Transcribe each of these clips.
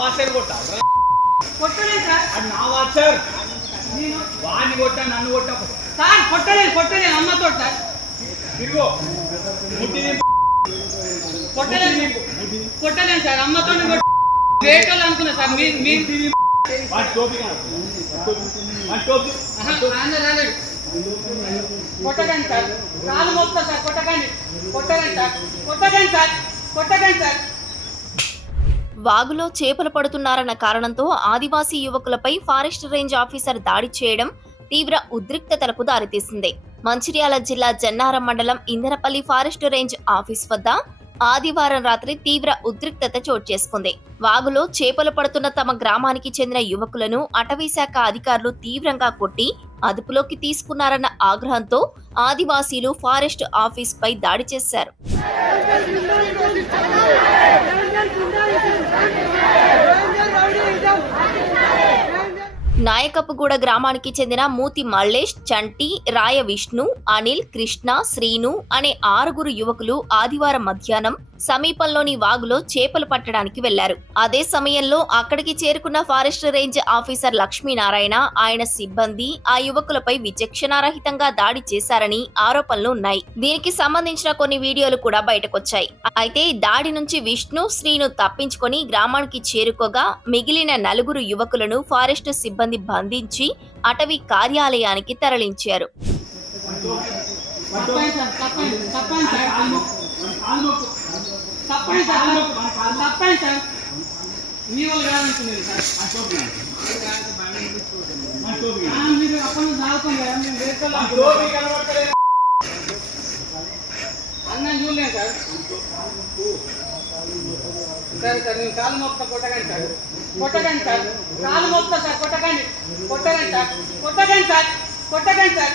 Watcher కొట్టాలి కొట్టలేదు sir. అది నా వాచర్. నేను వాడిని కొట్టా నన్ను కొట్టా సార్ కొట్టలేదు అమ్మతో సార్. తిరుగు ముట్టి కొట్టలేదు సార్ అమ్మతో వేటోళ్ళు అనుకున్నా సార్. మీరు వాడి టోపీ రాలేదు. కొట్టకండి సార్. కాలు మోపుతా సార్. కొట్టకండి సార్. వాగులో చేపలు పడుతున్నారన్న కారణంతో ఆదివాసీ యువకులపై ఫారెస్ట్ రేంజ్ ఆఫీసర్ దాడి చేయడం తీవ్ర ఉద్రిక్తతలకు దారితీసింది. మంచిర్యాల జిల్లా జన్నారం మండలం ఇందరపల్లి ఫారెస్ట్ రేంజ్ ఆఫీస్ వద్ద ఆదివారం రాత్రి తీవ్ర ఉద్రిక్తత చోటు చేసుకుంది. వాగులో చేపలు పడుతున్న తమ గ్రామానికి చెందిన యువకులను అటవీశాఖ అధికారులు తీవ్రంగా కొట్టి అదుపులోకి తీసుకున్నారన్న ఆగ్రహంతో ఆదివాసీలు ఫారెస్ట్ ఆఫీస్ పై దాడి చేశారు. నాయకప్పుగూడ గ్రామానికి చెందిన మూతి మల్లేష్, చంటి, రాయ విష్ణు, అనిల్, కృష్ణ, శ్రీను అనే 6 యువకులు ఆదివారం మధ్యాహ్నం సమీపంలోని వాగులో చేపలు పట్టడానికి వెళ్లారు. అదే సమయంలో అక్కడికి చేరుకున్న ఫారెస్ట్ రేంజ్ ఆఫీసర్ లక్ష్మీనారాయణ, ఆయన సిబ్బంది ఆ యువకులపై విచక్షణారహితంగా దాడి చేశారని ఆరోపణలు ఉన్నాయి. దీనికి సంబంధించిన కొన్ని వీడియోలు కూడా బయటకొచ్చాయి. అయితే దాడి నుంచి విష్ణు, శ్రీను తప్పించుకొని గ్రామానికి చేరుకోగా మిగిలిన 4 యువకులను ఫారెస్ట్ సిబ్బంది బంధించి అటవీ కార్యాలయానికి తరలించారు. అన్న చూడలేదు సార్. సరే సార్ నేను కాలు మోపుతా. కొట్టకండి సార్. కాలు మోపుతా సార్. కొట్టకండి సార్.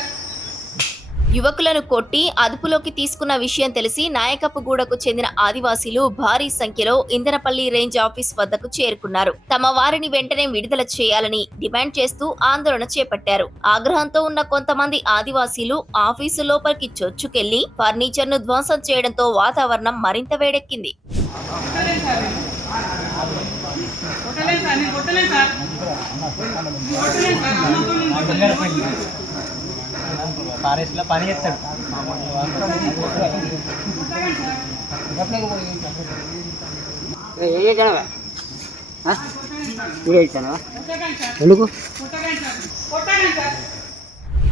యువకులను కొట్టి అదుపులోకి తీసుకున్న విషయం తెలిసి నాయకప్పుగూడకు చెందిన ఆదివాసీలు భారీ సంఖ్యలో ఇందరపల్లి రేంజ్ ఆఫీస్ వద్దకు చేరుకున్నారు. తమ వారిని వెంటనే విడుదల చేయాలని డిమాండ్ చేస్తూ ఆందోళన చేపట్టారు. ఆగ్రహంతో ఉన్న కొంతమంది ఆదివాసీలు ఆఫీసు లోపలికి చొచ్చుకెళ్లి ఫర్నిచర్ ను ధ్వంసం చేయడంతో వాతావరణం మరింత వేడెక్కింది. ఫారెస్ట్ లో పని చేస్తాడు. ఎందుకు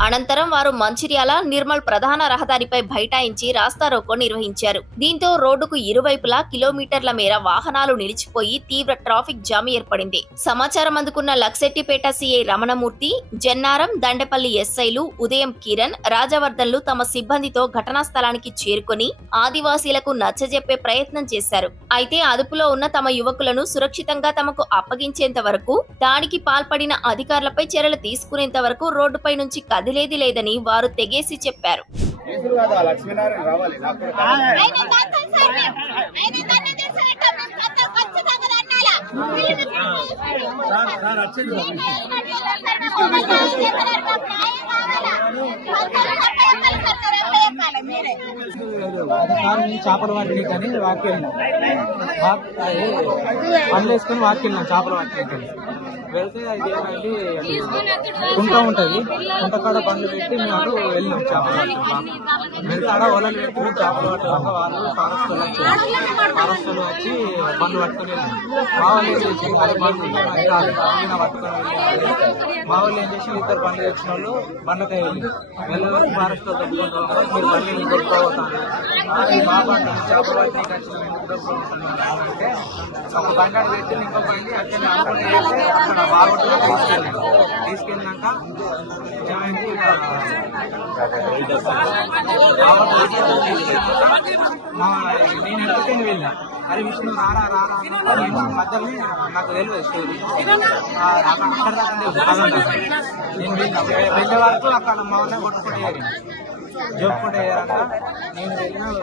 అనంతరం వారు మంచిర్యాల నిర్మల్ ప్రధాన రహదారిపై బైఠాయించి రాస్తారోకో నిర్వహించారు. దీంతో రోడ్డుకు ఇరువైపులా కిలోమీటర్ల మేర వాహనాలు నిలిచిపోయి తీవ్ర ట్రాఫిక్ జామ్ ఏర్పడింది. సమాచారం అందుకున్న లక్సెట్టిపేట సిఐ రమణమూర్తి, జన్నారం, దండపల్లి ఎస్ఐలు ఉదయం కిరణ్, రాజవర్ధన్లు తమ సిబ్బందితో ఘటనా స్థలానికి చేరుకుని ఆదివాసీలకు నచ్చజెప్పే ప్రయత్నం చేశారు. అయితే అదుపులో ఉన్న తమ యువకులను సురక్షితంగా తమకు అప్పగించేంత వరకు, దానికి పాల్పడిన అధికారులపై చర్యలు తీసుకునేంత వరకు రోడ్డుపై నుంచి కదిలేది లేదని వారు తెగేసి చెప్పారు. చేపలు పట్టి కానీ వాకి వెళ్ళినాం. పనులు వేసుకొని వాకి వెళ్ళినాం చేపలు పట్టి వెళ్తే అది ఏమంటే కుంట ఉంటుంది. కుంట కాడ బండ్లు పెట్టి మేము అటు వెళ్ళినాం చేపలు పట్టి. వెళ్తే ఆడ వలలు పెట్టి చేపలు పట్టడానికి వాళ్ళు ఫారెస్టులు వచ్చి బండ్లు పట్టుకొని వెళ్ళినాం. మా వాళ్ళు ఏం చేసి అది బండ్లు పట్టుకొని వెళ్ళి మా వాళ్ళు ఏం చేసి 2 బండ్లు తెచ్చిన వాళ్ళు బండ్లకాయ వెళ్ళి ఫారెస్ట్ తప్పుకుంటారు. మీరు బండ్లు దొరుకుతారు మా బండి చేపలు పట్టి ఖచ్చితంగా ఎందుకు దొరుకుతారు అంటే ఒక బండి అక్కడ పెట్టి ఇంకో బండి అక్కడ అక్కడ బాగుంటుంది తీసుకెళ్ళినాక ఏమైంది నేను ఎంతకైనా వెళ్ళా. అరే విష్ణు రారా మధ్యలో నాకు తెలియదు స్టోరీ. అక్కడ దాకా నేను వెళ్ళే వరకు అక్కడ మా ఉన్న కొట్టుకుంటే జోపుకుంటే అయ్యారంట. నేను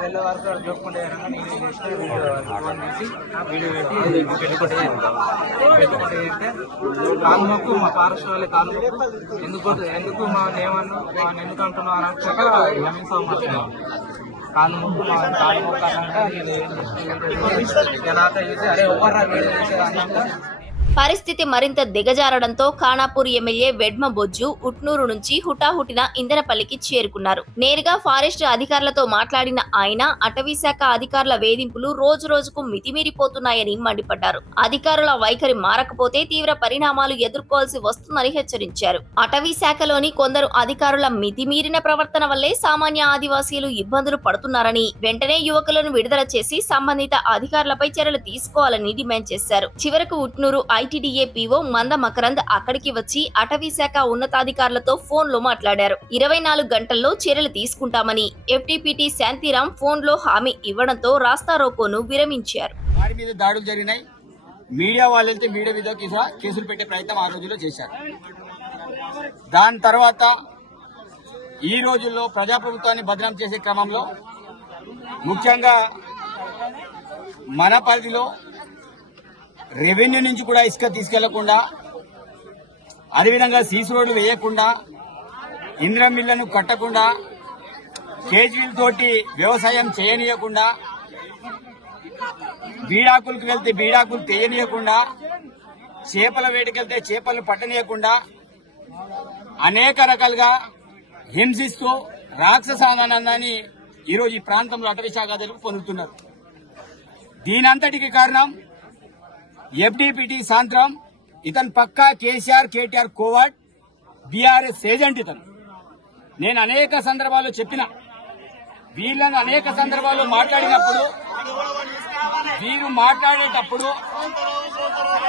వెళ్ళే వరకు జోపుకుంటే అయ్యారంట. నేను ఏం చేసిన వీడియో పెట్టి పెట్టుకుంటే చేస్తే కాలు మొక్కు మా ఫారెస్ట్ వాళ్ళే కాలు ఎందుకు మా ఏమన్నా ఎందుకు అంటున్నారు అని చెప్పి జమీన్ సాగు కాలు మొక్కాలంటే ఎలా చేసి అరే ఎవరు చేసేదాన్ని. పరిస్థితి మరింత దిగజారడంతో ఖానాపూర్ ఎమ్మెల్యే వెడ్మ బొజ్జు ఉట్నూరు నుంచి హుటాహుటిన ఇందనపల్లికి చేరుకున్నారు. నేరుగా ఫారెస్ట్ అధికారులతో మాట్లాడిన ఆయన అటవీశాఖ అధికారుల వేధింపులు రోజు రోజుకు మితిమీరిపోతున్నాయని మండిపడ్డారు. అధికారుల వైఖరి మారకపోతే తీవ్ర పరిణామాలు ఎదుర్కోవాల్సి వస్తుందని హెచ్చరించారు. అటవీశాఖలోని కొందరు అధికారుల మితిమీరిన ప్రవర్తన వల్లే సామాన్య ఆదివాసీలు ఇబ్బందులు పడుతున్నారని, వెంటనే యువకులను విడుదల చేసి సంబంధిత అధికారులపై చర్యలు తీసుకోవాలని డిమాండ్ చేశారు. చివరకు ఉట్నూరు ఐటీడీఏ పీఓ మంద మకరంద్ అక్కడికి వచ్చి అటవీశాఖ ఉన్నతాధికారులతో ఫోన్లో మాట్లాడారు. 24 గంటల్లో చర్యలు తీసుకుంటామని ఎఫ్టీపీటీ శాంతిరాం ఫోన్లో హామీ ఇవ్వడంతో రాస్తారోకోను విరమించారు. వారి మీద దాడులు జరిగినాయి. మీడియా వాళ్ళు వెళ్తే మీడియా మీద కేసులు పెట్టే ప్రయత్నం ఆ రోజుల్లో చేశారు. దాని తర్వాత ఈ రోజుల్లో ప్రజాప్రభుత్వాన్ని బదనాం చేసే క్రమంలో ముఖ్యంగా మన పరిధిలో రెవెన్యూ నుంచి కూడా ఇసుక తీసుకెళ్లకుండా, అదేవిధంగా సీసీ రోడ్లు వేయకుండా, ఇంద్రం మిల్లను కట్టకుండా, కేజీల తోటి వ్యవసాయం చేయనీయకుండా, బీడాకులకు వెళ్తే బీడాకులు తెయనీయకుండా, చేపల వేటకెళ్తే చేపలు పట్టనీయకుండా అనేక రకాలుగా హింసిస్తూ రాక్షస ఆనందాన్ని ఈరోజు ఈ ప్రాంతంలో అటవీ శాఖ అధికారులు పొందుతున్నారు. దీనంతటికి కారణం ఎఫ్డీపీటీ సాంత్రం. ఇతను పక్కా కేసీఆర్ కేటీఆర్ కోవాడ్ బీఆర్ఎస్ ఏజెంట్. ఇతను నేను అనేక సందర్భాల్లో చెప్పిన, వీళ్ళని అనేక సందర్భాల్లో మాట్లాడినప్పుడు వీరు మాట్లాడేటప్పుడు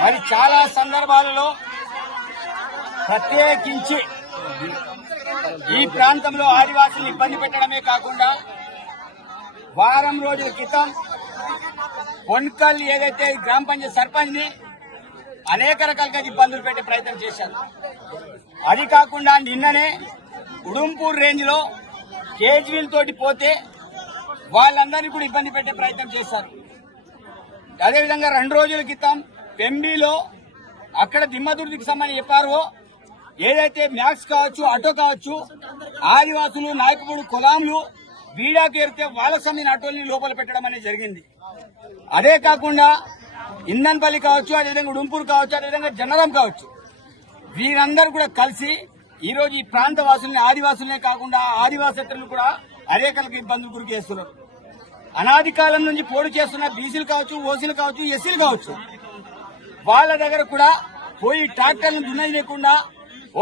మరి చాలా సందర్భాలలో ప్రత్యేకించి ఈ ప్రాంతంలో ఆదివాసులను ఇబ్బంది పెట్టడమే కాకుండా వారం రోజుల క్రితం కొన్కల్ ఏదైతే గ్రామ పంచాయతీ సర్పంచ్ ని అనేక రకాలుగా ఇబ్బందులు పెట్టే ప్రయత్నం చేశారు. అది కాకుండా నిన్ననే ఉడుంపూర్ రేంజ్ లో కేజ్వీల్ తోటి పోతే వాళ్ళందరినీ కూడా ఇబ్బంది పెట్టే ప్రయత్నం చేశారు. అదేవిధంగా 2 రోజుల క్రితం పెంబీలో అక్కడ దిమ్మదుర్తికి సంబంధించి చెప్పారో ఏదైతే మ్యాక్స్ కావచ్చు, ఆటో కావచ్చు, ఆదివాసులు నాయకుడు కులాంలు వీడాకు ఏరితే వాళ్ళకు సంబంధించిన ఆటోల్ని లోపల పెట్టడం అనేది జరిగింది. అదే కాకుండా ఇందన్పల్లి కావచ్చు, అదేవిధంగా ఉడుంపూర్ కావచ్చు, అదేవిధంగా జనరం కావచ్చు, వీరందరూ కూడా కలిసి ఈరోజు ఈ ప్రాంత వాసుల్ని, ఆదివాసులనే కాకుండా ఆదివాసేతరులు కూడా అనేక ఇబ్బందులు గురి చేస్తున్నారు. అనాది కాలం నుంచి పోటీ చేస్తున్న బీసీలు కావచ్చు, ఓసీలు కావచ్చు, ఎస్సీలు కావచ్చు, వాళ్ళ దగ్గర కూడా పోయి ట్రాక్టర్లను దున్నయకుండా,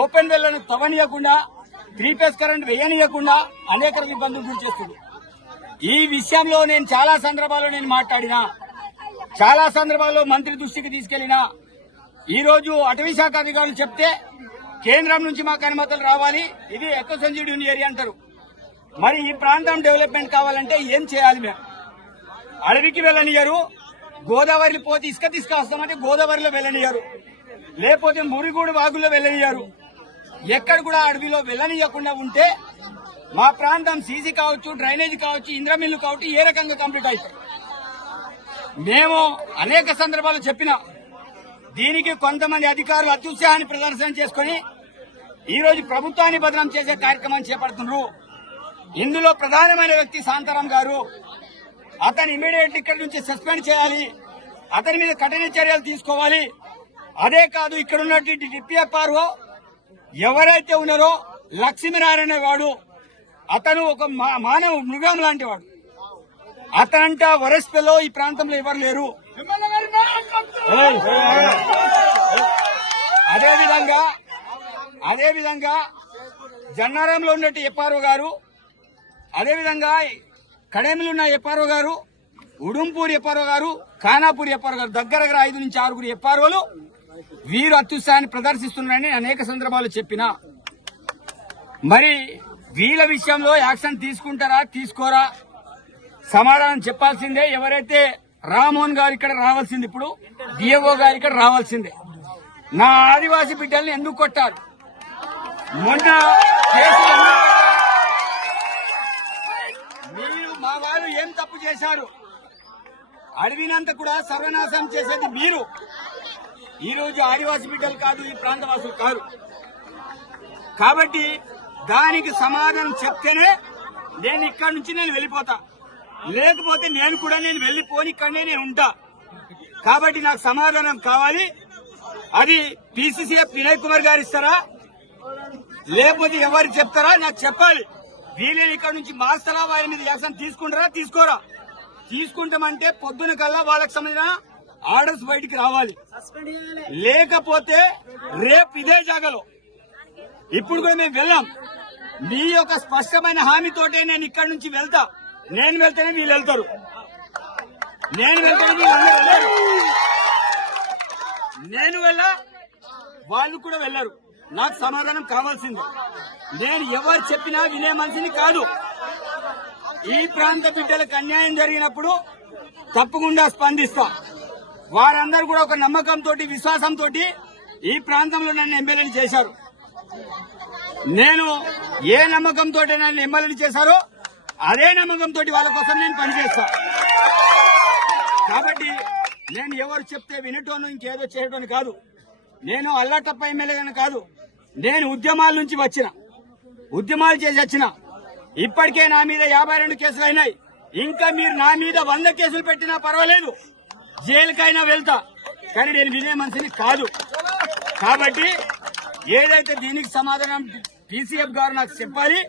ఓపెన్ వెల్లను తవ్వనీయకుండా, 3 ఫేజ్ కరెంట్ వేయనీయకుండా అనేక ఇబ్బందులు గురి చేస్తుంది. ఈ విషయంలో నేను చాలా సందర్భాల్లో మాట్లాడినా, చాలా సందర్భాల్లో మంత్రి దృష్టికి తీసుకెళ్లినా, ఈ రోజు అటవీ శాఖ అధికారులు చెప్తే కేంద్రం నుంచి మాకు అనుమతులు రావాలి, ఇది ఎకో సెన్సిటివ్ ఏరియా అంటారు. మరి ఈ ప్రాంతం డెవలప్మెంట్ కావాలంటే ఏం చేయాలి? మేము అడవికి వెళ్ళనియరు, గోదావరిలో పోతే ఇసుక తీసుకొస్తామంటే గోదావరిలో వెళ్ళనియరు, లేకపోతే మురిగూడు వాగుల్లో వెళ్ళనియరు. ఎక్కడ కూడా అడవిలో వెళ్ళనియకుండా ఉంటే మా ప్రాంతం సీసీ కావచ్చు, డ్రైనేజ్ కావచ్చు, ఇంద్రమిల్లు కావచ్చు ఏ రకంగా కంప్లీట్ అవుతాయి. మేము అనేక సందర్భాలు చెప్పినా దీనికి కొంతమంది అధికారులు అత్యుత్సాహాన్ని ప్రదర్శన చేసుకుని ఈరోజు ప్రభుత్వాన్ని బదనాం చేసే కార్యక్రమాన్ని చేపడుతున్నారు. ఇందులో ప్రధానమైన వ్యక్తి శాంతారాం గారు. అతను ఇమీడియట్ ఇక్కడి నుంచి సస్పెండ్ చేయాలి, అతని మీద కఠిన చర్యలు తీసుకోవాలి. అదే కాదు, ఇక్కడ ఉన్నటువంటి డిపిఎఫ్ఆర్ఓ ఎవరైతే ఉన్నారో లక్ష్మీనారాయణ వాడు, అతను ఒక మానవ మృగం లాంటి వాడు. అతనంట వరస్పేలో ఈ ప్రాంతంలో ఎవరు లేరు. అదేవిధంగా జన్నారంలో ఉన్నట్టు ఎఫ్ఆర్ఓ గారు, అదేవిధంగా కడెమిలో ఉన్న ఎఫ్ఆర్ఓ గారు, ఉడుంపూర్ ఎఫ్ఆర్ఓ గారు, ఖానాపూర్ ఎఫ్ఆర్ఓ గారు, దగ్గరగా 5 నుంచి 6 ఎఫ్ఆర్ఓలు వీరు అత్యుత్సాహాన్ని ప్రదర్శిస్తున్నారని అనేక సందర్భాలు చెప్పినా, మరి వీళ్ళ విషయంలో యాక్షన్ తీసుకుంటారా తీసుకోరా సమాధానం చెప్పాల్సిందే. ఎవరైతే రామ్మోహన్ గారు ఇక్కడ రావాల్సింది, ఇప్పుడు డిఎఓ గారు ఇక్కడ రావాల్సిందే. నా ఆదివాసీ బిడ్డల్ని ఎందుకు కొట్టారు? మొన్న మీరు మా వాళ్ళు ఏం తప్పు చేశారు? అడవినంత కూడా సర్వనాశనం చేసేది మీరు. ఈ రోజు ఆదివాసీ బిడ్డలు కాదు, ఈ ప్రాంతవాసులు కాదు. కాబట్టి దానికి సమాధానం చెప్తేనే నేను ఇక్కడి నుంచి వెళ్ళిపోతా. లేకపోతే నేను కూడా వెళ్ళిపోని ఇక్కడనే నేను ఉంటా. కాబట్టి నాకు సమాధానం కావాలి. అది పిసిసిఎఫ్ వినయ్ కుమార్ గారు ఇస్తారా లేకపోతే ఎవరు చెప్తారా నాకు చెప్పాలి. వీళ్ళని ఇక్కడ నుంచి మారుస్తారా, వారి మీద యాక్షన్ తీసుకుంటారా తీసుకోరా? తీసుకుంటామంటే పొద్దున కల్లా వాళ్ళకి సంబంధించిన ఆర్డర్స్ బయటికి రావాలి. లేకపోతే రేపు ఇదే జాగాలో ఇప్పుడు కూడా మేము వెళ్ళాం. మీ యొక్క స్పష్టమైన హామీతోటే నేను ఇక్కడ నుంచి వెళ్తా. నేను వెళ్తేనే వీళ్ళు వెళ్తారు, నేను వెళ్తేనే వీళ్ళు వెళ్ళారు, నేను వెళ్ళా వాళ్ళు కూడా వెళ్ళారు. నాకు సమాధానం కావాల్సిందే. నేను ఎవరు చెప్పినా వినే మనిషిని కాదు. ఈ ప్రాంత బిడ్డలకు అన్యాయం జరిగినప్పుడు తప్పకుండా స్పందిస్తా. వారందరూ కూడా ఒక నమ్మకంతో విశ్వాసంతో ఈ ప్రాంతంలో నన్ను ఎమ్మెల్యేని చేశారు. నేను ఏ నమ్మకంతో నన్ను ఎమ్మెల్యేని చేశారో అదే నమ్మకంతో వాళ్ళ కోసం నేను పనిచేస్తా. కాబట్టి నేను ఎవరు చెప్తే వినటోను ఇంకేదో చేయటోను కాదు. నేను అల్లాటప్ప ఎమ్మెల్యేని కాదు. నేను ఉద్యమాల నుంచి ఉద్యమాలు చేసి వచ్చిన. ఇప్పటికే నా మీద 52 కేసులు అయినాయి. ఇంకా మీరు నా మీద 100 కేసులు పెట్టినా పర్వాలేదు, జైలుకైనా వెళ్తా. కానీ నేను వినే మనిషిని కాదు. కాబట్టి ఏదైతే దీనికి సమాధానం టీసీఎఫ్ గారు నాకు చెప్పాలి.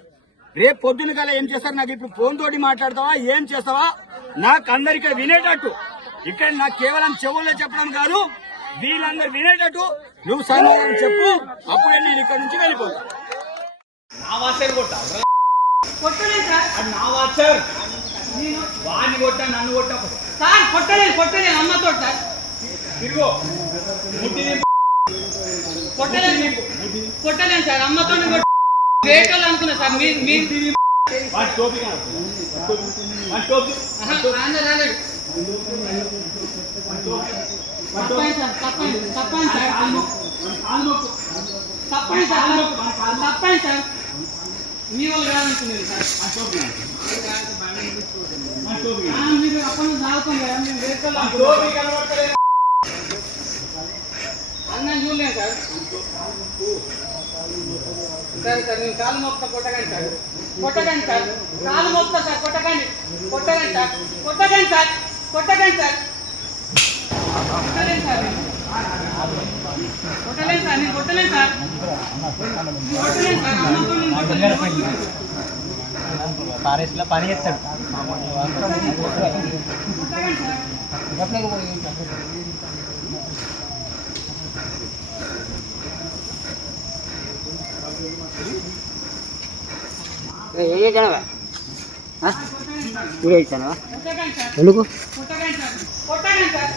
రేపు పొద్దున కల్లా ఏం చేస్తారు? నాకు ఇప్పుడు ఫోన్ తోటి మాట్లాడతావా, ఏం చేస్తావా? నాకు అందరికీ వినేటట్టు, ఇక్కడ నాకు కేవలం చెవుల్లో చెప్పడం కాదు, వీళ్ళందరూ వినేటట్టు నువ్వు సమాధానం చెప్పు. అప్పుడే నేను ఇక్కడ నుంచి వెళ్ళిపోతా. నా వాచర్ కొట్టా కొట్టలేదు సార్. అది నా వాచర్. నేను వాడిని కొట్టా నన్ను కొట్టా. సార్ కొట్టలేదు అమ్మతో సార్. తిరుగు ముట్టి కొట్టలేదు సార్, అమ్మతో వేటోళ్ళు అనుకున్నా సార్. మీరు వాడి టోపీ వాడి టోపీ రాలేడు. తప్పండి సార్, తప్పండి సార్, తప్పండి సార్. మీ వాళ్ళు కాదనుకునేది సార్. మీరు అప్పటి నుంచి ఆగుతాం కదా, మేము వేటోళ్ళు అన్న చూడలేదు సార్. సరే సార్, నేను కాలు మోపుతా, కొట్టకండి సార్, కాలు మోపుతా సార్, కొట్టకండి సార్, కొట్టకండి సార్, కొట్టలేను సార్ ఫారెస్ట్ లో పని చేస్తాడు. ఏ జనవా ఎందుకు కొట్టకండి సార్.